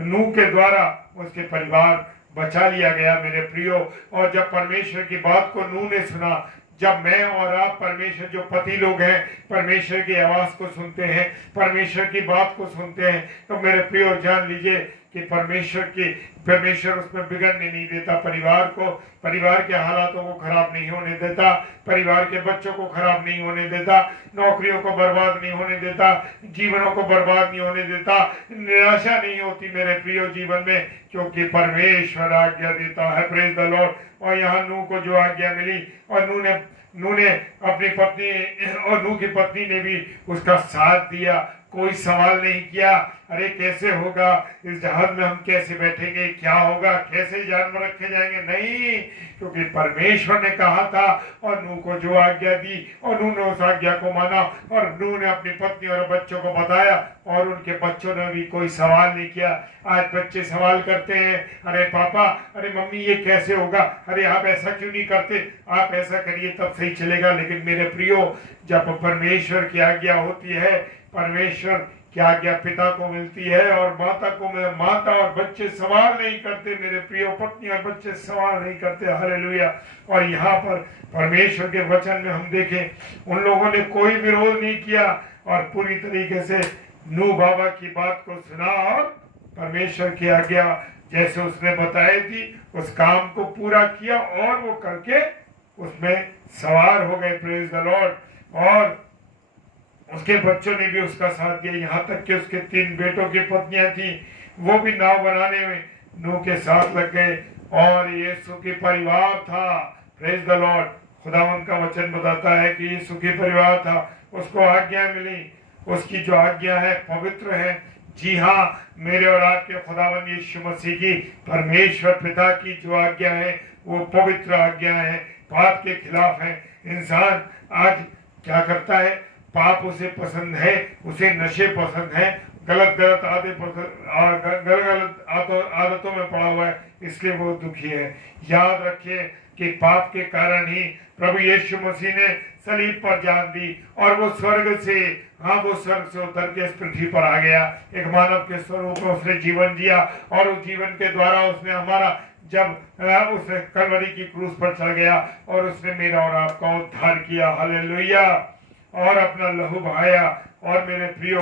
नूह के द्वारा उसके परिवार बचा लिया गया मेरे प्रियो। और जब परमेश्वर की बात को नूह ने सुना, जब मैं और आप परमेश्वर जो पति लोग हैं परमेश्वर की आवाज को सुनते हैं, परमेश्वर की बात को सुनते हैं, तो मेरे प्रियो जान लीजिए कि परमेश्वर उसमें बिगड़ने नहीं देता। परिवार के हालातों को खराब नहीं होने देता, परिवार के बच्चों को खराब नहीं होने देता, नौकरियों को बर्बाद नहीं होने देता, जीवनों को बर्बाद नहीं होने देता, निराशा नहीं होती मेरे प्रियो जीवन में, क्योंकि परमेश्वर आज्ञा देता है। Praise the Lord. और यहाँ नूह को जो आज्ञा मिली और नूह ने अपनी पत्नी और नूह की पत्नी ने भी उसका साथ दिया, कोई सवाल नहीं किया अरे कैसे होगा, इस जहाज में हम कैसे बैठेंगे, क्या होगा, कैसे जानवर रखे जाएंगे, नहीं, क्योंकि परमेश्वर ने कहा था और नूह को जो आज्ञा दी और नूह ने उस आज्ञा को माना और नूह ने अपनी पत्नी और बच्चों को बताया और उनके बच्चों ने भी कोई सवाल नहीं किया। आज बच्चे सवाल करते हैं, अरे पापा, अरे मम्मी ये कैसे होगा, अरे आप ऐसा क्यों नहीं करते, आप ऐसा करिए तब सही चलेगा। लेकिन मेरे प्रियो जब परमेश्वर की आज्ञा होती है, परमेश्वर की आज्ञा पिता को मिलती है और माता और बच्चे सवाल नहीं करते मेरे प्रियो, पत्नी और बच्चे सवाल नहीं करते। हालेलुया। और यहाँ पर परमेश्वर के वचन में हम देखें उन लोगों ने कोई विरोध नहीं किया और पूरी तरीके से नूह बाबा की बात को सुना और परमेश्वर की आज्ञा जैसे उसने बताई थी उस काम को पूरा किया और वो करके उसमें सवार हो गए। Praise the Lord. और उसके बच्चों ने भी उसका साथ दिया, यहाँ तक कि उसके 3 बेटों की पत्नियां थी वो भी नाव बनाने में नूह के साथ लग गए और यीशु की परिवार था। Praise the Lord. खुदावंद का वचन बताता है कि यीशु की परिवार था, उसको आज्ञा मिली, उसकी जो आज्ञा है पवित्र है। जी हाँ, मेरे और आपके खुदावंद यीशु मसीह की परमेश्वर पिता की जो आज्ञा है वो पवित्र आज्ञा है, पाप के खिलाफ है। इंसान आज क्या करता है, पाप उसे पसंद है, उसे नशे पसंद है, गलत आदतों में पड़ा हुआ है, इसलिए वो दुखी है। याद रखिए कि पाप के कारण ही प्रभु यीशु मसीह ने सलीब पर जान दी और वो स्वर्ग से उतर के इस पृथ्वी पर आ गया। एक मानव के स्वरूप में उसने जीवन जिया और उस जीवन के द्वारा उसने हमारा जब उसने कलवरी की क्रूस पर चढ़ गया और उसने मेरा और आपका उद्धार किया। हालेलुया। और अपना लहू बहाया। और मेरे प्रियो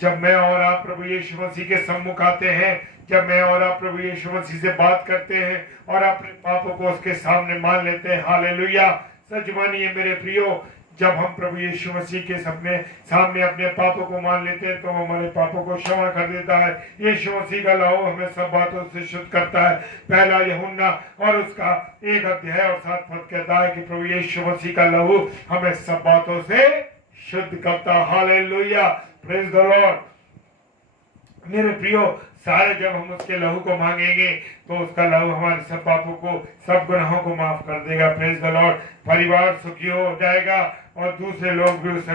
जब मैं और आप प्रभु यीशु मसीह के सम्मुख आते हैं, जब मैं और आप प्रभु यीशु मसीह से बात करते हैं और अपने पापों को उसके सामने मान लेते हैं, हालेलुया, सच मानिए मेरे प्रियो, जब हम प्रभु यीशु मसीह के सामने अपने पापों को मान लेते हैं तो हमारे पापों को क्षमा कर देता है। यीशु मसीह का लहू हमें सब बातों से शुद्ध करता है। पहला यूहन्ना और उसका 1 अध्याय और 7 पद कहता है कि प्रभु यीशु मसीह का लहू हमें सब बातों से शुद्ध करता। Hallelujah, praise the Lord. मेरे प्रियो, सारे जब हम उसके लहू को मांगेंगे तो उसका लहू हमारे सब पापों को, सब गुनाहों को माफ कर देगा। Praise the Lord. परिवार सुखी हो जाएगा और दूसरे लोग भी उस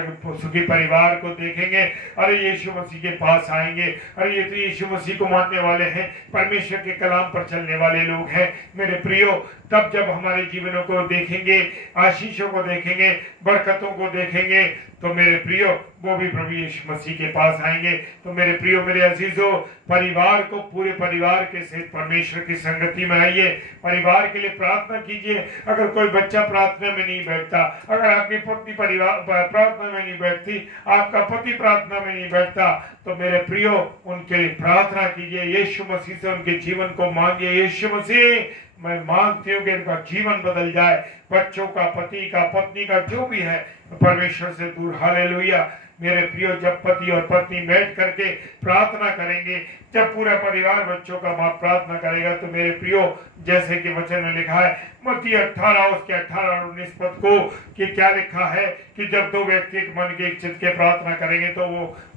सुखी परिवार को देखेंगे। अरे यीशु मसीह के पास आएंगे, अरे ये तो यीशु मसीह को मानने वाले हैं, परमेश्वर के कलाम पर चलने वाले लोग हैं। मेरे प्रियो, तब जब हमारे जीवनों को देखेंगे, आशीषों को देखेंगे, बरकतों को देखेंगे, तो मेरे प्रियो वो भी प्रभु यीशु मसीह के पास आएंगे। तो मेरे प्रियो, मेरे अजीजों, परिवार को, पूरे परिवार के साथ परमेश्वर की संगति में आइए, परिवार के लिए प्रार्थना कीजिए। अगर कोई बच्चा प्रार्थना में नहीं बैठता, अगर आपकी पत्नी परिवार प्रार्थना में नहीं बैठती, आपका पति प्रार्थना में नहीं बैठता, तो मेरे प्रियो उनके लिए प्रार्थना कीजिए। यीशु मसीह से उनके जीवन को मांगिए, यीशु मसीह मैं मांगती हूँ कि इनका जीवन बदल जाए। बच्चों का, पति का, पत्नी का, जो भी है, परमेश्वर से दूर। हालेलुया। मेरे प्रियो, जब पति और पत्नी बैठ करके प्रार्थना करेंगे, जब पूरा परिवार बच्चों का बाप प्रार्थना करेगा, तो मेरे प्रियो, जैसे कि वचन में लिखा है मत्ती 18 उसके 18 और 19 पद को, कि क्या लिखा है कि जब दो व्यक्ति एक मन के, एक चित्त के प्रार्थना करेंगे, तो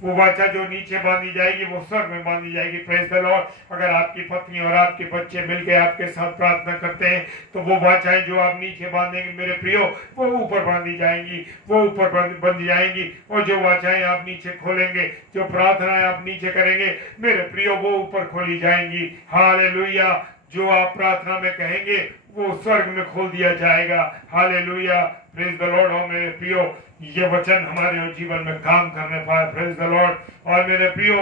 वो वाचा जो नीचे बांधी जाएगी वो स्वर्ग में बांधी जाएगी। Praise the Lord. अगर आपकी पत्नी और आपके बच्चे मिलकर आपके साथ प्रार्थना करते हैं, तो वो वाचाएं जो आप नीचे बांधेंगे मेरे प्रियो, वो ऊपर बांधी जाएंगी, वो ऊपर बंधी जाएंगी। और जो वाचाएं आप नीचे खोलेंगे, जो प्रार्थनाएं आप नीचे करेंगे मेरे प्रियो, वो ऊपर खोली जाएंगी। हालेलुया। जो आप प्रार्थना में कहेंगे वो स्वर्ग में खोल दिया जाएगा। हालेलुया। Praise the Lord. और मेरे प्रियो, ये वचन हमारे जीवन में काम करने पाए। Praise the Lord. और मेरे प्रियो,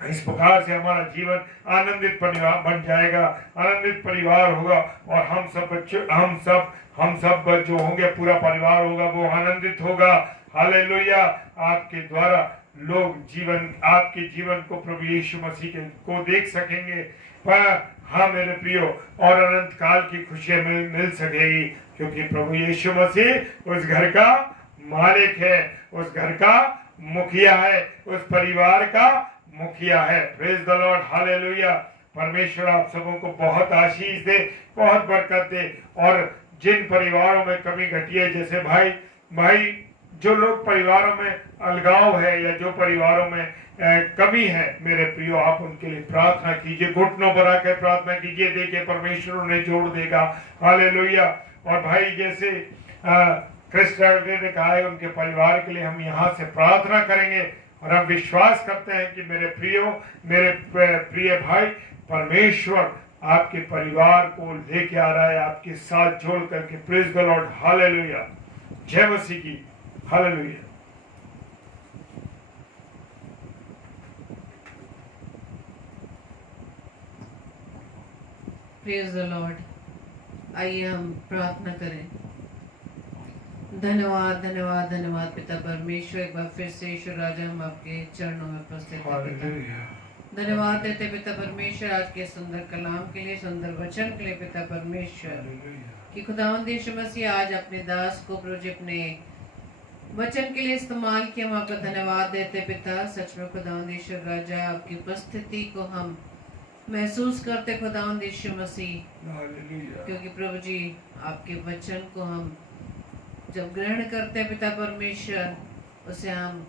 इस प्रकार से हमारा जीवन आनंदित परिवार बन जाएगा, आनंदित परिवार होगा, और हम सब बच्चे, हम सब जो होंगे, पूरा परिवार होगा, वो आनंदित होगा। हालेलुया। आपके द्वारा लोग आपके जीवन को प्रभु यीशु मसीह को देख सकेंगे। हाँ मेरे प्रियो, और अनंत काल की खुशियां मिल सकेगी, क्योंकि प्रभु यीशु मसीह उस घर का मालिक है, उस घर का मुखिया है, उस परिवार का मुखिया है। Praise the Lord. हालेलुया। परमेश्वर आप सबों को बहुत आशीष दे, बहुत बरकत दे। और जिन परिवारों में कमी घटी है, जैसे भाई जो लोग परिवारों में अलगाव है, या जो परिवारों में कमी है, मेरे प्रियो, आप उनके लिए प्रार्थना कीजिए, घुटनों पर आकर प्रार्थना कीजिए, देखिए परमेश्वर उन्हें जोड़ देगा। हालेलुया। और भाई, जैसे क्रिस्टल ने कहा है, उनके परिवार के लिए हम यहाँ से प्रार्थना करेंगे, और हम विश्वास करते हैं कि मेरे प्रिय भाई, परमेश्वर आपके परिवार को लेके आ रहा है, आपके साथ जोड़ करके। Praise the Lord. हालेलुया। जय मसीह की। हालेलुया। Praise the Lord. आइए हम प्रार्थना करें। धन्यवाद धन्यवाद धन्यवाद पिता परमेश्वर, एक बार फिर से ईश्वर राजा हम आपके चरणों में उपस्थित हैं। धन्यवाद देते पिता परमेश्वर आज के सुंदर कलाम के लिए, सुंदर वचन के लिए पिता परमेश्वर, कि खुदावंद यीशु मसीह आज अपने दास को प्रभु जी अपने वचन के लिए इस्तेमाल किया। हम आपका धन्यवाद देते पिता। सच में खुदावंद यीशु राजा, आपकी उपस्थिति को हम महसूस करते खुदावंद यीशु मसीह, क्योंकि प्रभु जी आपके वचन को हम जब ग्रहण करते हैं पिता परमेश्वर, उसे हम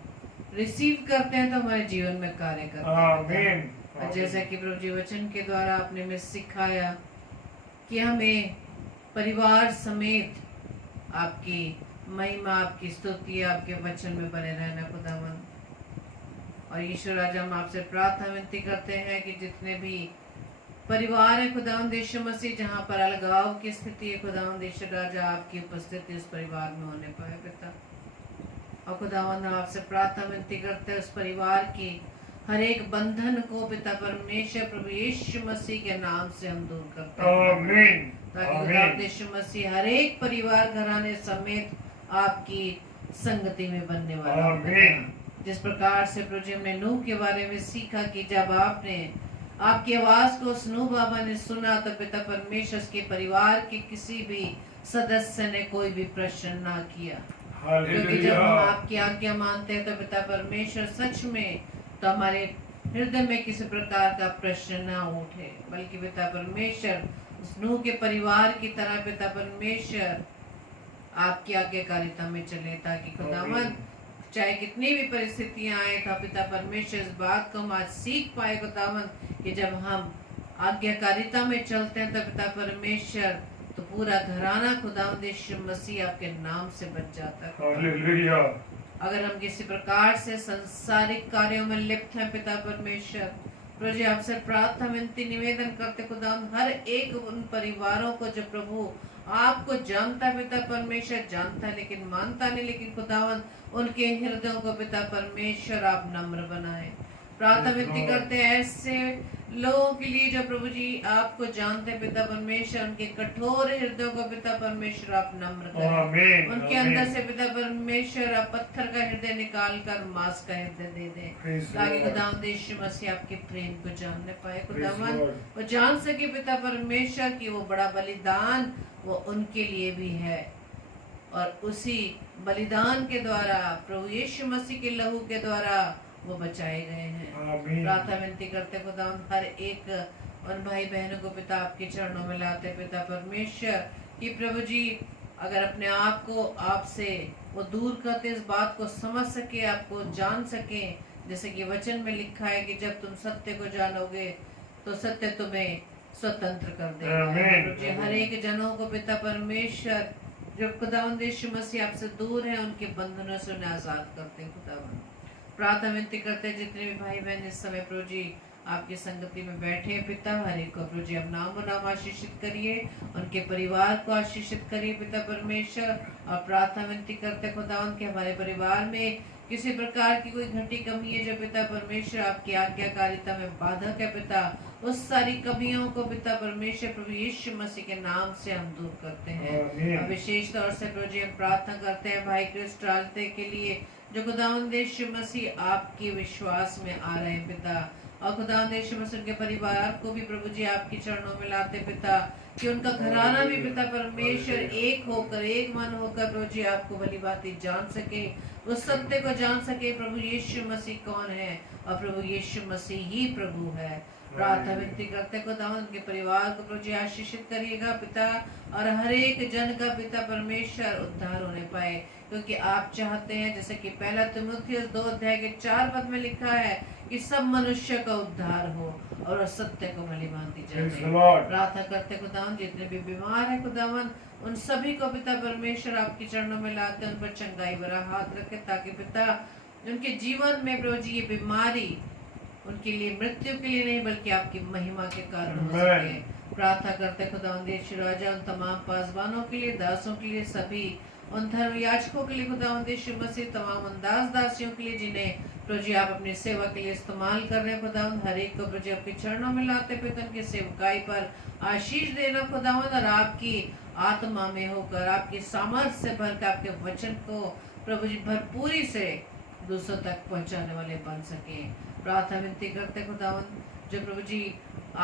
रिसीव करते हैं, तो हमारे जीवन में कार्य करते हैं। जैसा कि प्रभु जी वचन के द्वारा आपने हमें सिखाया कि हमें परिवार समेत आपकी महिमा, आपकी स्तुति, आपके वचन में बने रहना खुदावन। और ईश्वर राजा, हम आपसे प्रार्थना विनती करते हैं कि जितने भी परिवार है खुदावंद यीशु मसीह, जहाँ पर अलगाव की स्थिति है खुदावंद ईश्वर राजा, आपकी उपस्थिति उस परिवार में होने पाए पिता। और खुदावंद, हम आपसे प्रार्थना विनती करते हैं उस परिवार की हर एक बंधन को पिता परमेश्वर प्रभु यीशु मसीह के नाम से हम दूर करते हैं, ताकि खुदावंद यीशु मसीह हर एक परिवार घराने समेत आपकी संगति में बनने वाला। जिस प्रकार से प्रभु जी हमने नूह के बारे में सीखा कि जब आपने आपकी आवाज को उस नूह बाबा ने सुना, तो पिता परमेश्वर के परिवार के किसी भी सदस्य ने कोई भी प्रश्न ना किया, क्योंकि जब हम आपकी आज्ञा मानते हैं तो पिता परमेश्वर सच में तो हमारे हृदय में किसी प्रकार का प्रश्न ना उठे, बल्कि पिता परमेश्वर उस नूह के परिवार की तरह पिता परमेश्वर आपकी आज्ञाकारिता में चले, ताकि खुदावन चाहे कितनी भी परिस्थितियां आए तो पिता परमेश्वर इस बात को हम आज सीख पाए खुदावन कि जब हम आज्ञाकारिता में चलते हैं तो पिता परमेश्वर तो पूरा घराना खुदावंद यीशु मसीह आपके नाम से बच जाता है। हालेलुया। अगर हम किसी प्रकार से संसारिक कार्यों में लिप्त हैं पिता परमेश्वर, प्रभु जी आपसे प्रार्थना विनती निवेदन करते खुदावंद हर एक उन परिवारों को जो प्रभु आपको जानता है पिता परमेश्वर, जानता है लेकिन मानता नहीं, लेकिन खुदावंद उनके हृदयों को पिता परमेश्वर आप नम्र बनाए। प्रार्थना विनती करते हैं ऐसे लोगों के लिए जो प्रभु जी आपको जानते हैं पिता परमेश्वर, उनके कठोर हृदयों को पिता परमेश्वर आप नम्र करें। उनके अंदर से पिता परमेश्वर आप पत्थर का हृदय निकाल कर मांस का हृदय दे दें, ताकि खुदावंद यीशु मसीह आपके प्रेम को जानने पाए। खुदावंद वो जान सके पिता परमेश्वर कि वो बड़ा बलिदान वो उनके लिए भी है, और उसी बलिदान के द्वारा प्रभु यीशु मसीह के लहू के द्वारा वो बचाए गए हैं। प्रार्थना विनती करते खुदावंद हर एक उन भाई बहनों को पिता आपके चरणों में लाते पिता परमेश्वर कि प्रभु जी अगर अपने आप को आपसे वो दूर करते इस बात को समझ सके, आपको जान सके, जैसे कि वचन में लिखा है कि जब तुम सत्य को जानोगे तो सत्य तुम्हें स्वतंत्र कर देगा। प्रभु जी हर एक जनों को पिता परमेश्वर जो खुदावंद यीशु मसीह आपसे दूर है उनके बंधनों से उन्हें आजाद करते हैं। खुदावंद प्रार्थना विनती करते हैं जितने भी भाई बहन इस समय प्रभु जी आपकी संगति में बैठे हैं पिता, हर एक को प्रभु जी आप नाम नाम आशीषित करिए, उनके परिवार को आशीषित करिए पिता परमेश्वर। और प्रार्थना विनती करते खुदावंद कि हमारे परिवार में किसी प्रकार की कोई घटी कमी है जो पिता परमेश्वर आपकी आज्ञाकारिता में बाधक है पिता, उस सारी कमियों को पिता परमेश्वर प्रभु यीशु मसीह के नाम से हम दूर करते हैं। विशेष तौर से प्रभु जी हम प्रार्थना करते हैं भाई क्रिस्टालते के लिए जो खुदावंद यीशु मसीह आपके विश्वास में आ रहे हैं पिता, और खुदावंद यीशु मसीह के परिवार को भी प्रभु जी आपके चरणों में लाते पिता, कि उनका घराना भी पिता परमेश्वर एक होकर एक मन होकर प्रभु जी आपको भली भांति जान सके, उस सत्य को जान सके प्रभु यीशु मसीह कौन है, और प्रभु यीशु मसीह ही प्रभु है। प्रार्थना विनती करते खुदावंद के परिवार को प्रभु जी आशीषित करिएगा पिता, और हर एक जन का पिता परमेश्वर उद्धार होने पाए, क्योंकि आप चाहते हैं जैसे कि पहला तीमुथियुस 2:4 में लिखा है कि सब मनुष्य का उद्धार हो और सत्य को भली भांति जाने। प्रार्थना करते खुदावंद जितने भी बीमार है खुदावंद उन सभी को पिता परमेश्वर आपके चरणों में लाते, उन पर चंगाई भरा हाथ रखे, ताकि पिता उनके जीवन में प्रभु जी ये बीमारी उनके लिए मृत्यु के लिए नहीं बल्कि आपकी महिमा के कारण हो सके। प्रार्थना करते खुदावंद यीशु राजा उन तमाम पासवानों के लिए, दासों के लिए, सभी उन धर्म याजकों के लिए खुदावंद यीशु मसीह, तमाम उन दास दासियों के लिए जिन्हें प्रभु जी आप अपनी सेवा के लिए इस्तेमाल कर रहे हैं खुदावंद, हर एक को प्रभु जी आपके चरणों में लाते पिता, उनकी सेवकाई पर आशीष देना खुदावंद, और आपकी आत्मा में होकर आपकी सामर्थ्य से भरकर आपके वचन को प्रभु जी भरपूरी से दूसरों तक पहुंचाने वाले बन सके। प्रार्थना विनती करते खुदावंद जो प्रभु जी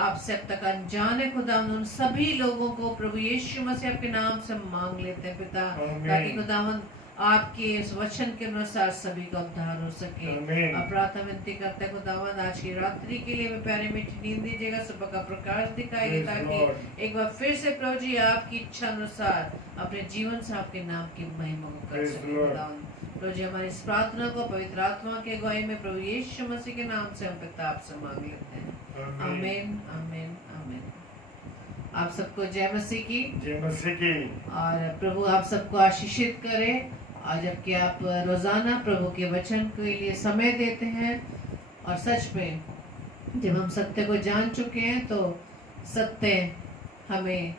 आपसे अब तक अनजाने खुदावंद उन सभी लोगों को प्रभु यीशु मसीह आपके नाम से मांग लेते हैं पिता, ताकि खुदावंद आपके इस वचन के अनुसार सभी का उद्धार हो सके। अब प्रार्थना विनती करते खुदावंद आज की रात्रि के लिए प्यारी मीठी नींद दीजिएगा, सुबह का प्रकाश दिखाइए, ताकि एक बार फिर से प्रभु जी आपकी इच्छा अनुसार अपने जीवन से आपके नाम की महिमा कर सके। खुदावंद प्रभु जी हमारी इस प्रार्थना को पवित्र आत्मा के अगुवाई में प्रभु यीशु मसीह के नाम से हम पिता आपसे मांग लेते हैं। आमीन आमीन आमीन। आप सबको जय मसीह की। जय मसीह की। और प्रभु आप सबको आशीषित करे, और जबकि आप रोजाना प्रभु के वचन के लिए समय देते हैं, और सच में जब हम सत्य को जान चुके हैं तो सत्य हमें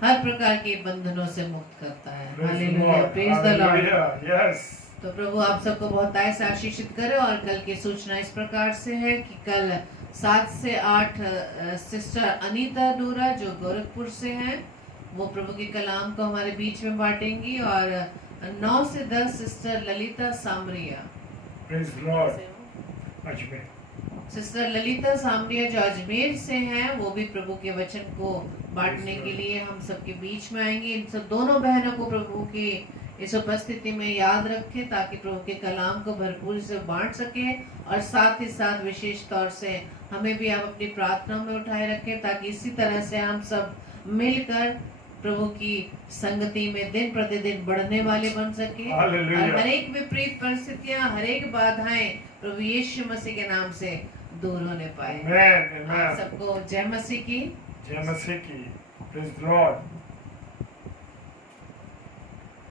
हर प्रकार के बंधनों से मुक्त करता है। Hallelujah, praise the Lord. Yes. तो प्रभु आप सबको बहुत आय से आशीषित करे। और कल की सूचना इस प्रकार से है कि कल 7 से 8 सिस्टर अनीता डोरा जो गोरखपुर से हैं वो प्रभु के कलाम को हमारे बीच में बांटेंगी, और 9 से 10 sister Lalita Samariya, praise Lord, Ajmer, sister Lalita Samariya जो अजमेर से हैं वो भी प्रभु के वचन को बांटने के लिए हम सबके बीच में आएंगी। इन सब दोनों बहनों को प्रभु की इस उपस्थिति में याद रखें, ताकि प्रभु के कलाम को भरपूर से बांट सके, और साथ ही साथ विशेष तौर से हमें भी आप अपनी प्रार्थना में उठाए रखें, ताकि इसी तरह से हम सब मिलकर प्रभु की संगति में दिन प्रतिदिन बढ़ने वाले बन सके हालेलुया। और हर एक विपरीत परिस्थितियां, हर एक बाधाएं प्रभु यीशु मसीह के नाम से दूर होने पाए। Amen, आप amen. सबको जय मसीह की। जय मसीह की. Praise the Lord.